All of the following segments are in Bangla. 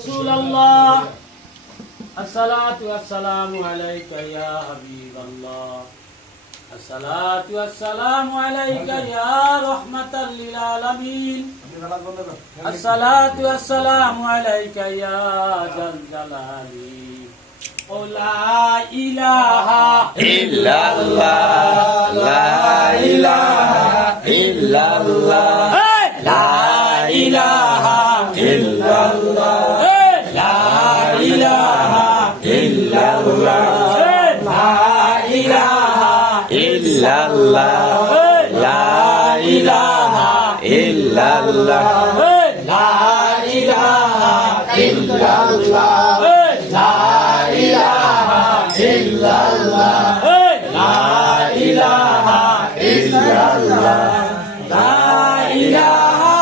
রাসূলুল্লাহ আসসালাতু ওয়াসসালামু আলাইকা ইয়া হাবিবাল্লাহ আসসালাতু ওয়াসসালামু আলাইকা ইয়া রাহমাতাল লিল আলামিন আসসালাতু ওয়াসসালামু আলাইকা ইয়া জাল জালালি ও লা ইলাহা ইল্লাল্লাহ লা ইলাহা ইল্লাল্লাহ লা ইলাহা ইল্লাল্লাহ লা ইলাহা ইল্লাল্লাহ লা ইলাহা ইল্লাল্লাহ লা ইলাহা ইল্লাল্লাহ লা ইলাহা ইল্লাল্লাহ লা ইলাহা ইল্লাল্লাহ লা ইলাহা ইল্লাল্লাহ লা ইলাহা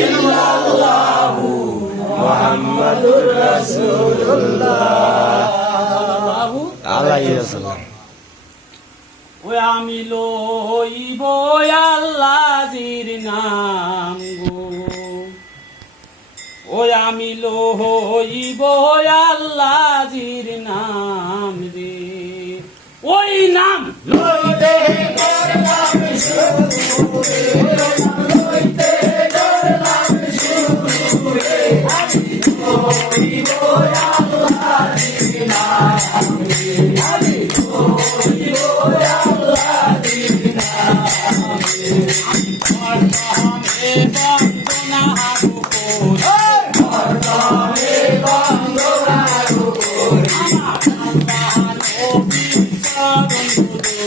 ইল্লাল্লাহ মুহাম্মাদুর রাসূলুল্লাহ আলাইহি ওয়াসাল্লাম। ওই আমি লইব আল্লাহর নাম গো, ওই আমি লইব আল্লাহর নাম রে, ওই নাম লইতে করলাম শুরু লইতে করলাম শুরু রে, আমি লইব আল্লাহর নাম রে, আমি লইব আল্লাহর নাম রে, আমি করলামে বন্দনা করলামে বন্দনা করি আল্লাহ নবী চরণ ধরি,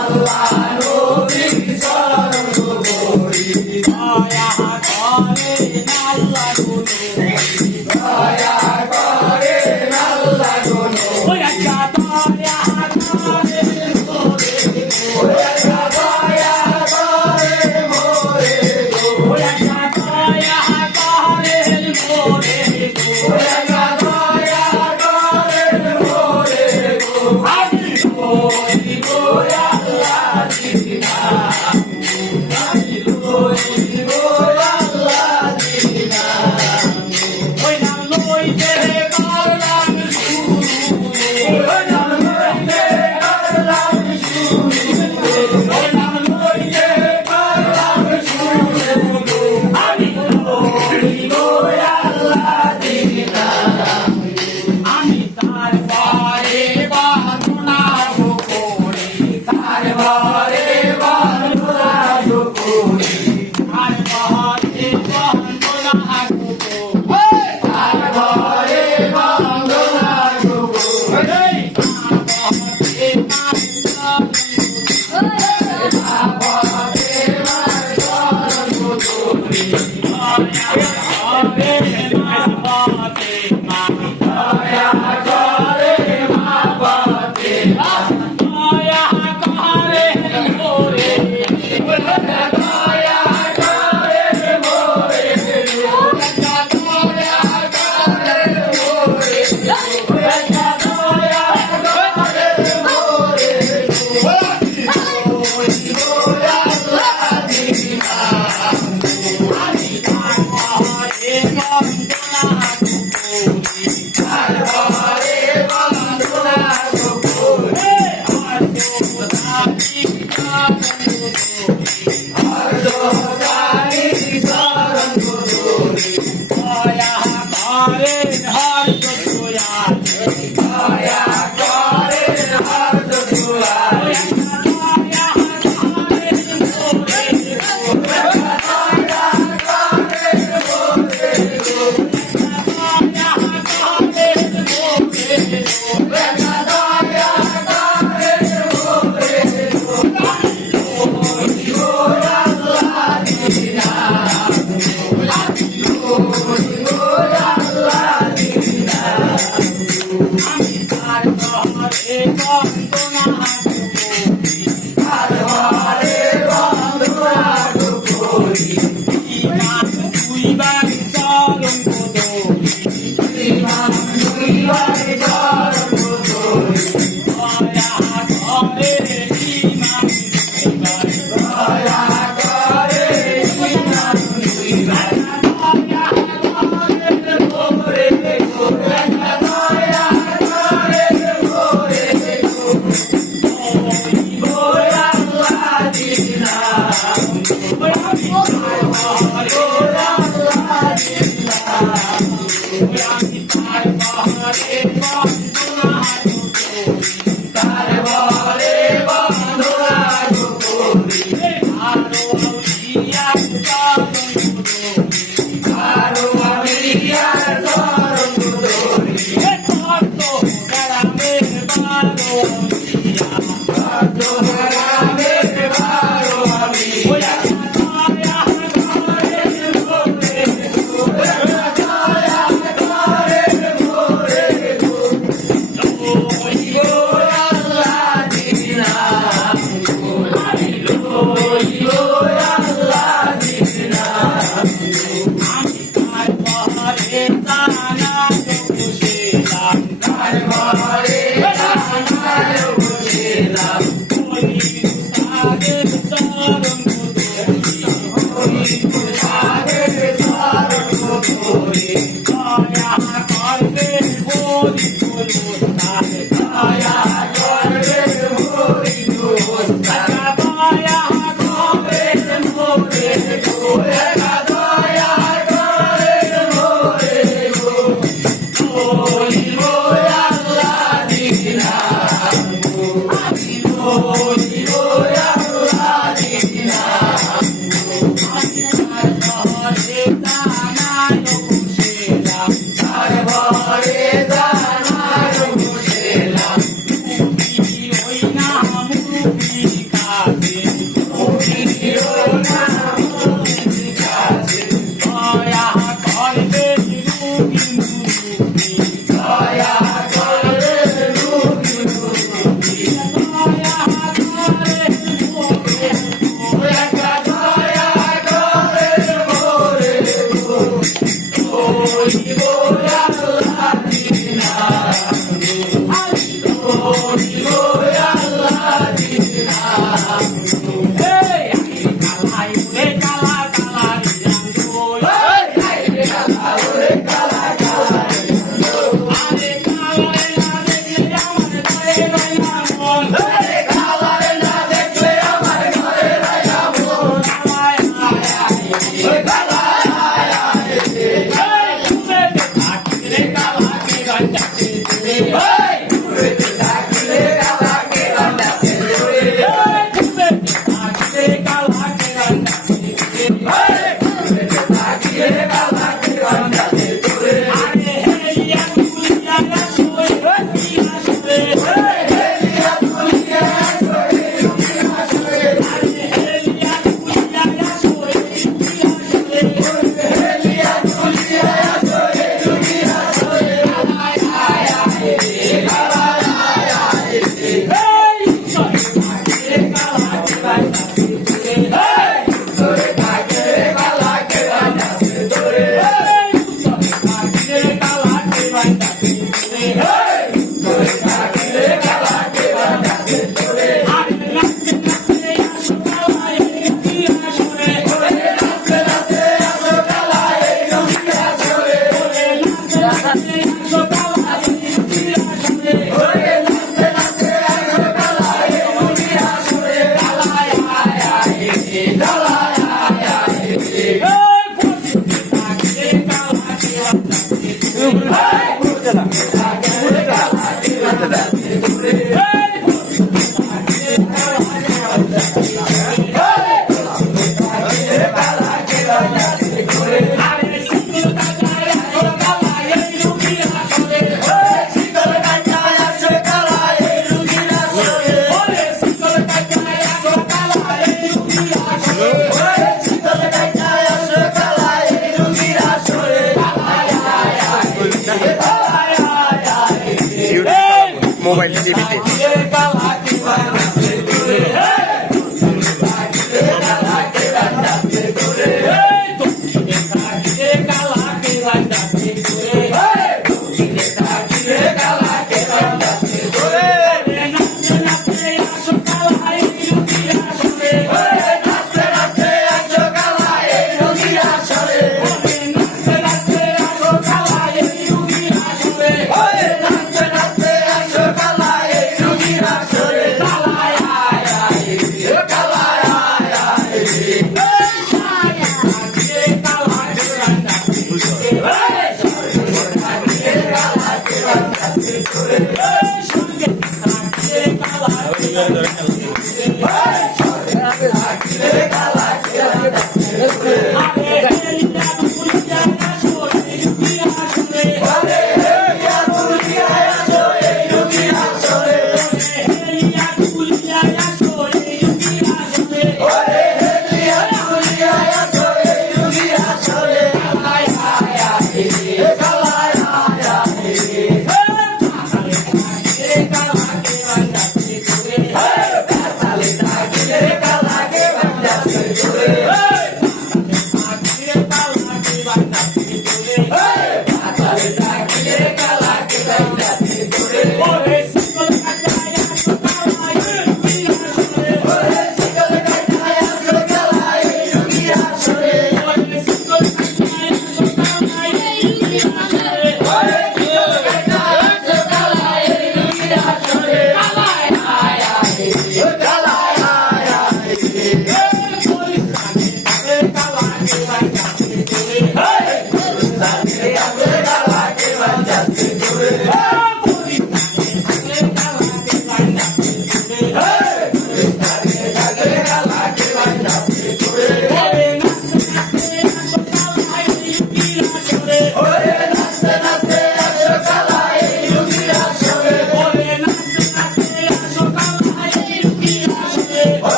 আল্লাহ নবী চরণ ধরি, দয়া করেন আল্লাহ গো নবী, দয়া করেন আল্লাহ গো নবী, ওই আচ্ছা দয়া করেন মোরে, ওই আচ্ছা দয়া করেন মোরে গো, ওই আচ্ছা দয়া করেন মোরে গো, ওই আচ্ছা দয়া করেন মোরে গো, আমি লইব আল্লাহর নাম, আমি লইব আল্লাহর নাম, ওই নাম লইতে করলাম শুরু, ওই নাম লইতে করলাম শুরু, ওই নাম লইতে করলাম শুরু, আমি লইব আল্লাহর নাম, আমি তার পরে বন্দনা করি, তার পরে বন্দনা করি, তার পরে বন্দনা করি, তার পরে বন্দনা করি, আমি তার বহরে বন্দনা তার বহরে বন্দনা আরো আউলিয়া আরো আউলিয়া মোবাইল টিভিতে Hey!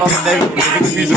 বাবা দেখ পিছু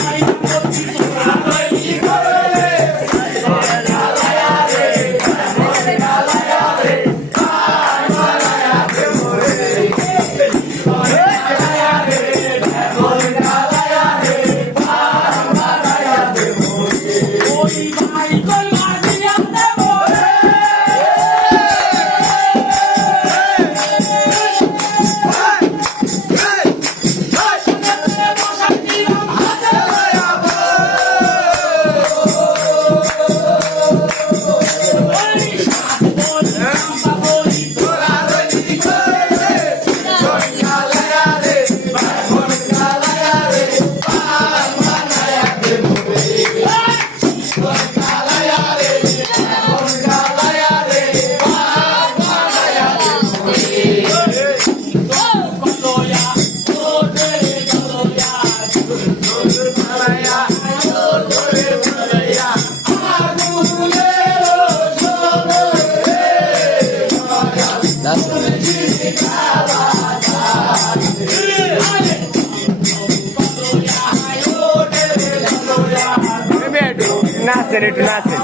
নাচেন একটু নাচেন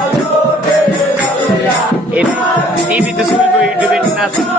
টিভি তো শুনবো ইউটিউবে একটু নাচেন